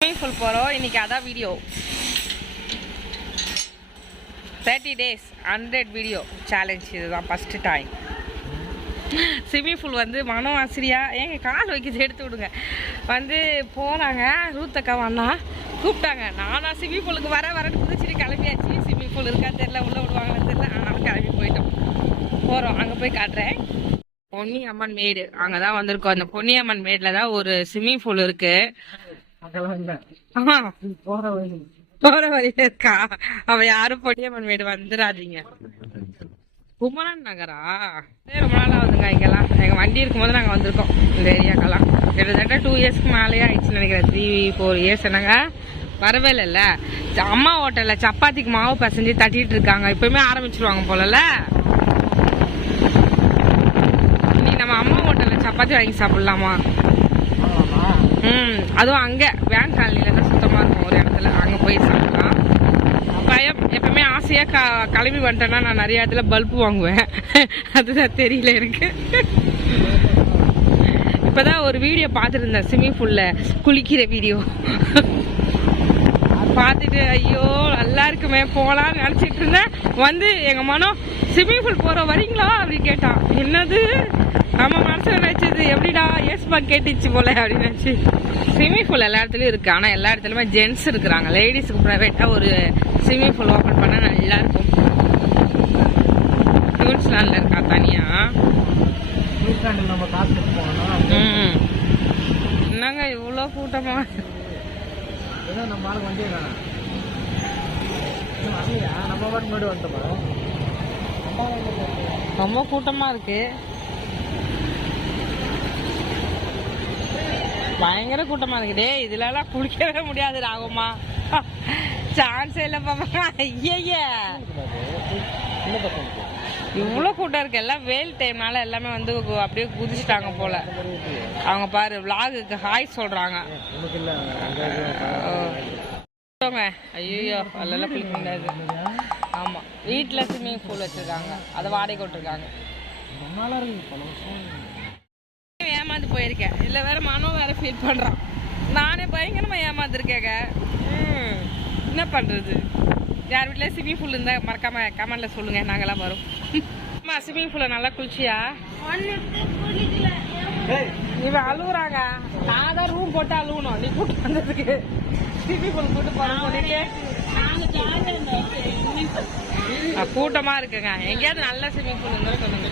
Full போகிறோம் இன்னைக்கு அதான் video thirty days hundred video challenge இதுதான் ஃபஸ்ட்டு டைம் ஸ்விம்மிங் பூல் வந்து மனம் ஆசிரியா ஏங்க கால் வைக்கிறது எடுத்து விடுங்க. வந்து போகிறாங்க ரூத்தக்கா அண்ணா. கூப்பிட்டாங்க. நானா ஸ்விம்மிங் பூலுக்கு வர வரன்னு குதிச்சிட்டு கிளம்பியாச்சு. ஸ்விம்மிங் பூல் இருக்கா தெரில உள்ளே விடுவாங்கன்னு தெரில ஆனாலும் கிளம்பி போயிட்டோம். போகிறோம் அங்கே போய் காட்டுறேன். பொன்னி அம்மன் மேடு. அங்கே தான் வந்திருக்கோம். அந்த பொன்னி அம்மன் மேடில் தான் ஒரு ஸ்விம்மிங் பூல் இருக்கு. போற வழியில இருக்கா? அவ யாரும் பொன்னியம்மன் மேடு வந்துடாதீங்க. குமரன் நகரா? ரொம்ப நாள் ஆகுதுங்க இங்கெல்லாம். எங்க வண்டி இருக்கும்போது நாங்க வந்திருக்கோம். இந்த ஏரியாக்கெல்லாம் கிட்டத்தட்ட டூ இயர்ஸ்க்கு மேலேயே ஆயிடுச்சுன்னு நினைக்கிறேன். த்ரீ ஃபோர் இயர்ஸ் என்னங்க? வரவே இல்லைல்ல அம்மா ஹோட்டலில் சப்பாத்திக்கு மாவு பசஞ்சு தட்டிட்டு இருக்காங்க. இப்பவுமே ஆரம்பிச்சிருவாங்க போலல நீ நம்ம அம்மா ஹோட்டலில் சப்பாத்தி வாங்கி சாப்பிடலாமா? ம் அதுவும் அங்கே. வேன் காலனியில் தான் சுத்தமாக இருக்கும் ஒரு இடத்துல. அங்கே போய் சாப்பிடலாம். பயம் எப்பவுமே ஆசையாக க கிளம்பி வந்துட்டேன்னா நான் நிறைய இடத்துல பல்பு வாங்குவேன். அதுதான் தெரியல எனக்கு. இப்போதான் ஒரு வீடியோ பார்த்துருந்தேன் ஸ்விம்மிங் பூலில் குளிக்கிற வீடியோ பார்த்துட்டு ஐயோ நல்லா இருக்குமே போகலான்னு நினச்சிட்டு இருந்தேன். வந்து எங்கள் மனம் ஸ்விம்மிங் பூல் போகிற வரீங்களா? அப்படின்னு கேட்டான். என்னது? நம்ம மனசில் நினச்சது எப்படிடா? ஏஸ்பா கேட்டுச்சு போல அப்படின்னு நினச்சி. ஸ்விம்மிங் பூல் எல்லா இடத்துலையும் இருக்குது ஆனால் எல்லா இடத்துலையுமே ஜென்ட்ஸ் இருக்கிறாங்க. லேடிஸுக்கு ப்ரைவேட்டாக ஒரு ஸ்விம்மிங் பூல் ஓப்பன் பண்ணால் நல்லா இருக்கும். குயின்ஸ்லாண்டில் இருக்கா தனியாக குயின்ஸ்லாண்டில் நம்ம காசு போனோம்னா ம் என்னங்க இவ்வளோ கூட்டமாக ஏதோ நம்ம ஆளுக்கு வண்டியே வேணாம் வரலையா நம்ம பாட்டு முன்னாடி வந்துட்டோமா? ரொம்ப கூட்டமா இருக்கு. பயங்கர கூட்டமா இருக்கு. டேய் இதுல எல்லாம் குளிக்கவே முடியாது ராகுமா சான்ஸே இல்ல பாப்பா. ஐயய்ய இவ்வளோ கூட்டம் இருக்கு. எல்லாம் வெயில் டைம்னால எல்லாமே வந்து அப்படியே குதிச்சிட்டாங்க போல. அவங்க பாரு விலாகுக்கு ஹாய் சொல்றாங்க. இல்லை ஐயோ அதெல்லாம் குளிக்க முடியாது ஆமா வீட்டில் ஸ்விம்மிங் பூல் வச்சிருக்காங்க. அதை வாடகை விட்டுருக்காங்க. ஏமாந்து போயிருக்கேன் இல்லை வேற மனோ வேற ஃபீல் பண்ணுறான் நானே பயங்கரமாக ஏமாந்துருக்கேங்க. என்ன பண்ணுறது யார் வீட்டில் ஸ்விம்மிங் பூல் இருந்தால் மறக்காம கமெண்ட்ல சொல்லுங்க நாங்களாம் வரோம். அம்மா ஸ்விம்மிங் பூலில் நல்லா குளிச்சியா? இவன் அழுகுறாங்க நான் தான் ரூம் போட்டு அழுகணும் நீ கூட்டு வந்ததுக்கு. ஸ்விம்மிங் பூல் கூட்டு போறேன்னு சொல்லிட்டு. கூட்டமா இருக்குங்க. எங்கேயாவது நல்ல ஸ்விம்மிங் பூல் இருந்தாலும் சொல்லுங்க.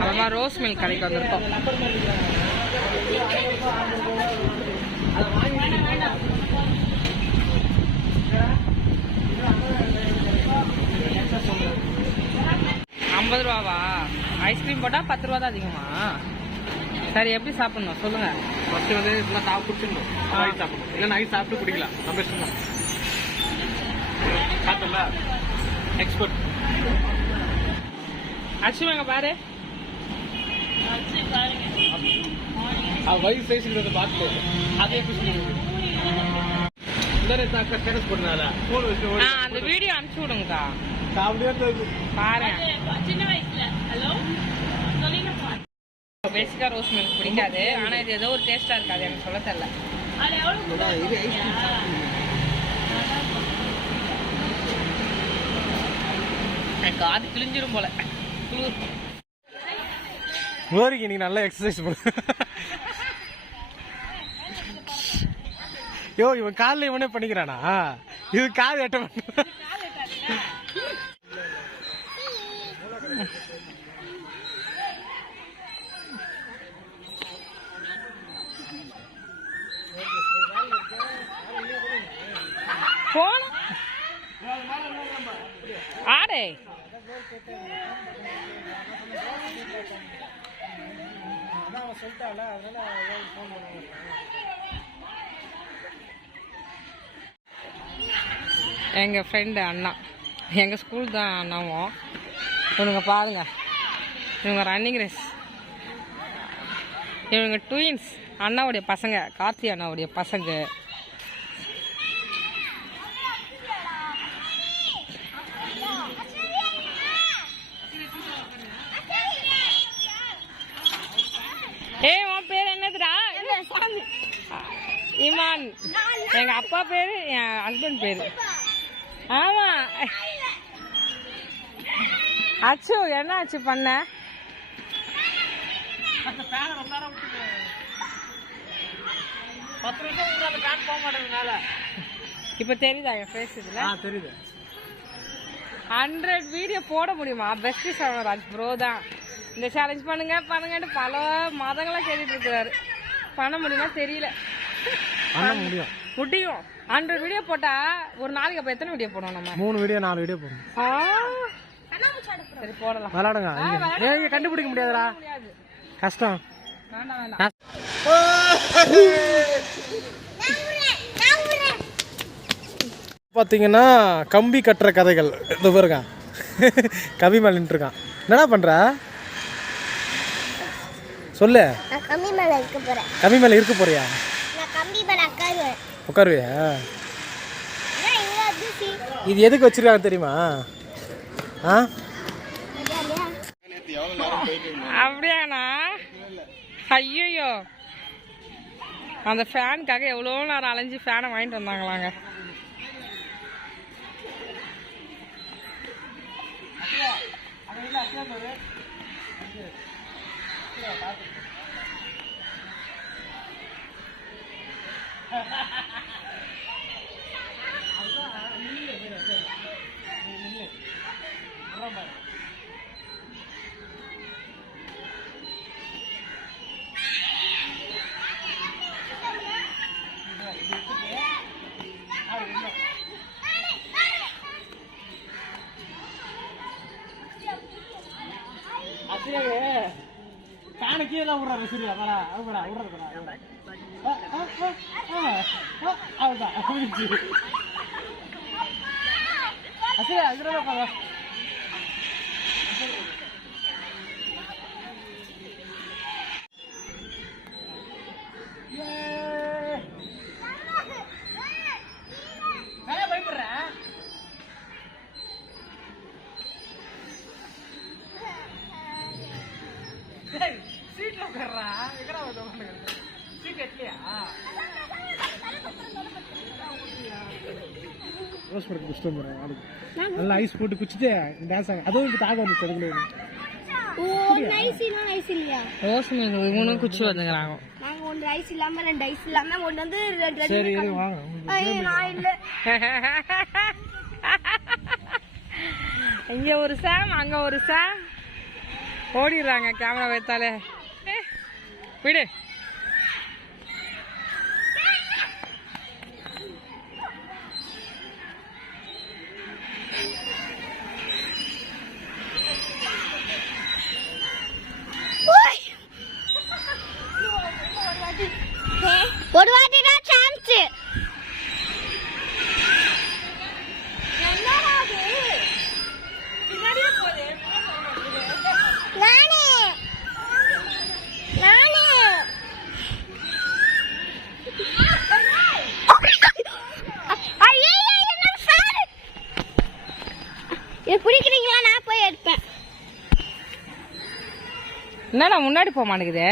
அப்புறமா ரோஸ் மில்க் கடைக்கு வந்திருக்கோம். ஐம்பது ரூபாவா? ஐஸ்கிரீம் போட்டால் பத்து ரூபா தான் அதிகமா? சரி எப்படி சாப்பிடணும்? சொல்லுங்க. ஃபஸ்ட்டு வந்து இதெல்லாம் சாப்பிட்டு குடிச்சிடணும். ஐஸ் சாப்பிடணும். இல்லை ஐஸ் சாப்பிட்டு குடிக்கலாம் நம்ம இஷ்டம் தான் பார்த்தல எக்ஸ்பர்ட் அச்சுவாங்க பாரு வயசு சைஸுங்கிறத பார்த்து அதே குடிச்சு அக்கா ஸ்டேட்டஸ் அந்த வீடியோ அனுப்பிச்சு விடுங்கக்கா. தோணுது பாரு பேசிக்கா ரோஸ் மில்க் பிடிக்காது. ஆனா இது ஏதோ ஒரு டேஸ்டா இருக்காது எனக்கு சொல்ல தெரியல. எனக்கு காது கிழிஞ்சிரும் போல. குளிர் மோரிக்கு நீ நல்லா எக்ஸசைஸ் பண்ணு. யோ இவன் காலில் இவனே பண்ணிக்கிறானா? இது கால் எட்ட பண்ண போன ஆடே. எங்கள் ஃப்ரெண்டு அண்ணா. எங்கள் ஸ்கூல் தான் அண்ணாவும். இவனுங்க பாருங்க. இவங்க ரன்னிங் ரேஸ் இவங்க ட்வின்ஸ் அண்ணாவுடைய பசங்க. கார்த்தி அண்ணாவுடைய பசங்க. ஏய் உன் பேர் என்னதுடா? இமான். எங்க அப்பா பேரு என் ஹஸ்பண்ட் பேரு. ஆமா. அச்சு என்ன ஆச்சு பண்ண? இப்போ தெரியுதா என் ஃபேஸ் இதுல? தெரியுது. ஹண்ட்ரட் வீடியோ போட முடியுமா? பெஸ்ட் சவராஜ் ப்ரோ தான். இந்த சேலஞ்ச் பண்ணுங்க பண்ணுங்கன்னு பல மதங்களாம் கேட்டுட்டு இருக்கிறாரு. பண்ண முடியுமா? தெரியல. பண்ண முடியும். முடியும். ஹண்ட்ரட் வீடியோ போட்டா ஒரு நாளைக்கு அப்போ எத்தனை வீடியோ போடுவோம் நம்ம? மூணு வீடியோ நாலு வீடியோ போடணும் ஆ. சரி போடலாம். விளாடுங்க. இங்க கண்டுபிடிக்க முடியாதுடா. முடியாது. கஷ்டம். வேண்டாம் வேண்டாம். பார்த்தீங்கன்னா கம்பி கட்டுற கதைகள். இந்த பாருங்க. கவி மேல நின்றுருக்கான். என்னடா பண்ற? சொல்லு. கம்மி மேல இருக்க போறேன். கம்பி மேல இருக்க போறியா? உட்காருவியா? இது எதுக்கு வச்சிருக்காங்க தெரியுமா? ஆ? அப்படியாண்ணா? ஐயோயோ. அந்த ஃபேனுக்காக எவ்வளோ நேரம் அலைஞ்சு ஃபேனை வாங்கிட்டு வந்தாங்களாங்க. Ha ha ha! விடுறாரு சரியா வரா விடுறா விடுறது அதுதான் அசையா இதுல உட்கார பயப்படுறேன் ரோஸ் குஷ்டம் போறேன் ஆளுக்கு நல்லா ஐஸ் போட்டு குச்சிட்டு டான்ஸ் ஆக அதுவும் இப்போ தாக வந்துச்சு அதுக்குள்ள ஓ நைஸ் இல்ல நைஸ் இல்லையா? ரோஸ் மீன் இவனும் குச்சி வந்துங்கிறாங்க நாங்க ஒன்று ஐஸ் இல்லாம ரெண்டு ஐஸ் இல்லாம ஒன்று வந்து ரெண்டு சரி வாங்க. நான் இல்ல. இங்க ஒரு சாம் அங்க ஒரு சாம் ஓடிடுறாங்க கேமரா வைத்தாலே. விடு ஒரு வாட்டி தான் சான்ஸ் நானே நானே ஐயோ என்ன சார் இது பிடிக்கிறீங்களா நான் போய் எடுப்பேன் என்னடா முன்னாடி போக மாட்டேங்குது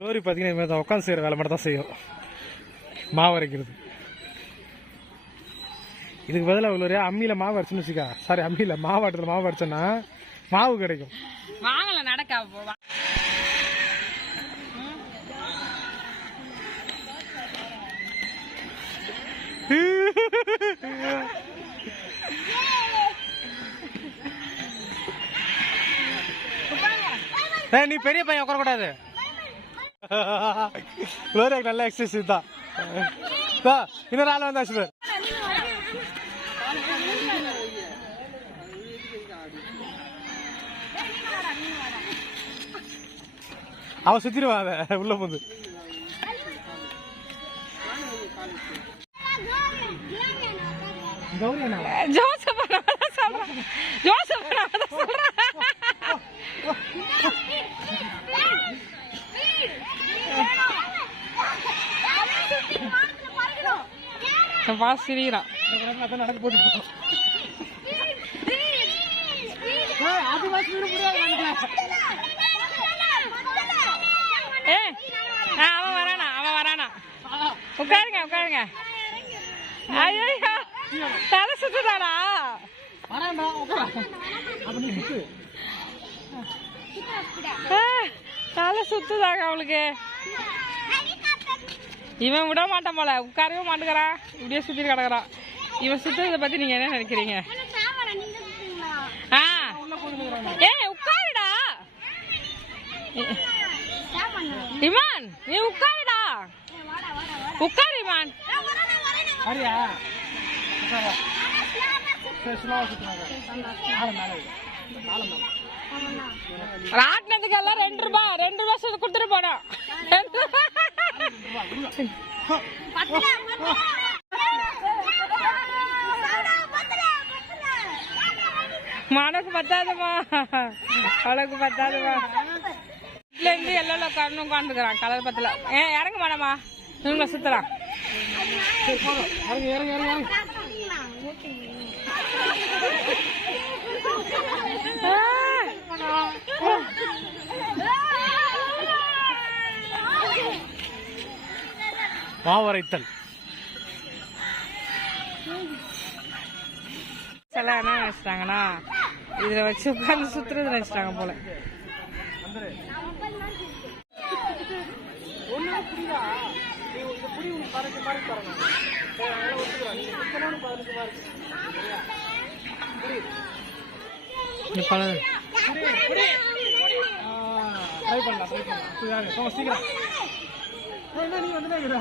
ஸ்டோரி பார்த்தீங்கன்னா தான் உட்காந்து செய்கிற வேலை மட்டும் தான் செய்யும். மாவு அரைக்கிறது. இதுக்கு பதிலாக உள்ளே அம்மியில் மாவு அரைச்சுன்னு வச்சுக்கா. சாரி அம்மியில் மாவு ஆட்டத்தில் மாவு அரைச்சோன்னா மாவு கிடைக்கும். வாங்கல நடக்க நீ பெரிய பையன் உட்கார கூடாது குளோரியாக்கு நல்ல எக்ஸசைஸ் தான் இதோ, இன்னொரு ஆள் வந்தாச்சு பேர் அவன் சுத்திடுவான் அதை உள்ள போந்து கௌரி என்ன ஜோசப் நான் தான் சொல்றேன் ஜோசப் நான் பா சிரிக்கிறான் நடக்க போட்டு ஏ ஆ, அவன் வரானா அவன் வரானா. உட்காருங்க உட்காருங்க. ஐயோ தலை சுத்துதானா? தலை சுத்துதாங்க அவளுக்கு. இவன் விட மாட்டான் போல. உட்காரவே மாட்டேங்கிறான் இப்படியே சுத்திட்டு கிடக்குறான் இவன் சுத்துறதை பத்தி நீங்க என்ன நினைக்கிறீங்க? ஆ. ஏய் உட்காருடா. இமான் நீ உட்காருடா. உட்காரு இமான். ராட்டினத்துக்கு எல்லாம் ரெண்டு ரூபாய் ரெண்டு ரூபாய் சொல்லி கொடுத்துட்டு போனோம் மனக்கு பத்தாதுமா. அழகு பத்தாதுமா. இதுல இருந்து எல்லாம் உட்காரணும் உட்காந்துக்கிறான் கலர் பத்தல. ஏன் இறங்க மாடமா இவங்க சுத்துறான் இறங்க இறங்கு இறங்கு இறங்கு மாவரைத்தல். சில என்ன நினைச்சிட்டாங்கன்னா இதுல வச்சு உட்காந்து சுத்துறது நினைச்சிட்டாங்க போல. பழம் ட்ரை பண்ணலாம் பண்ணலாம். சீக்கிரம். என்ன நீ வந்துட்டேங்கிறா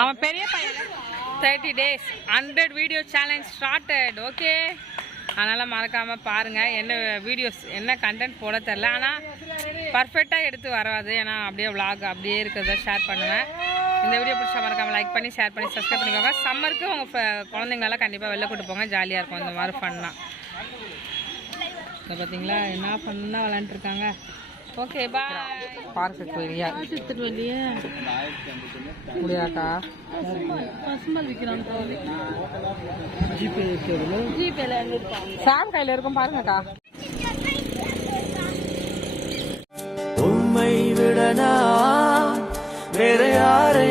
அவன் பெரிய பையன். Thirty days hundred video challenge started okay அதனால் மறக்காமல் பாருங்கள் என்ன வீடியோஸ் என்ன கண்டென்ட் போட தெரில ஆனால் பர்ஃபெக்டாக எடுத்து வராது. ஏன்னா அப்படியே விளாக் அப்படியே இருக்கிறத ஷேர் பண்ணுவேன். இந்த வீடியோ பிடிச்சா மறக்காமல் லைக் பண்ணி ஷேர் பண்ணி சப்ஸ்கிரைப் பண்ணிக்கோங்க. சம்மருக்கு உங்கள் குழந்தைங்களெல்லாம் கண்டிப்பாக வெளில கூட்டு போங்க. ஜாலியாக இருக்கும். இந்த மாதிரி ஃபன்னா இப்போ பார்த்தீங்களா என்ன ஃபன்னாக விளாண்டுருக்காங்க ஓகே பாய் பார்க்குக்கு போயிருக்கியா முடியாக்கா சாம் கையில் இருக்கும் பாருங்கக்கா. உம்மை விட நான் வேற யாரை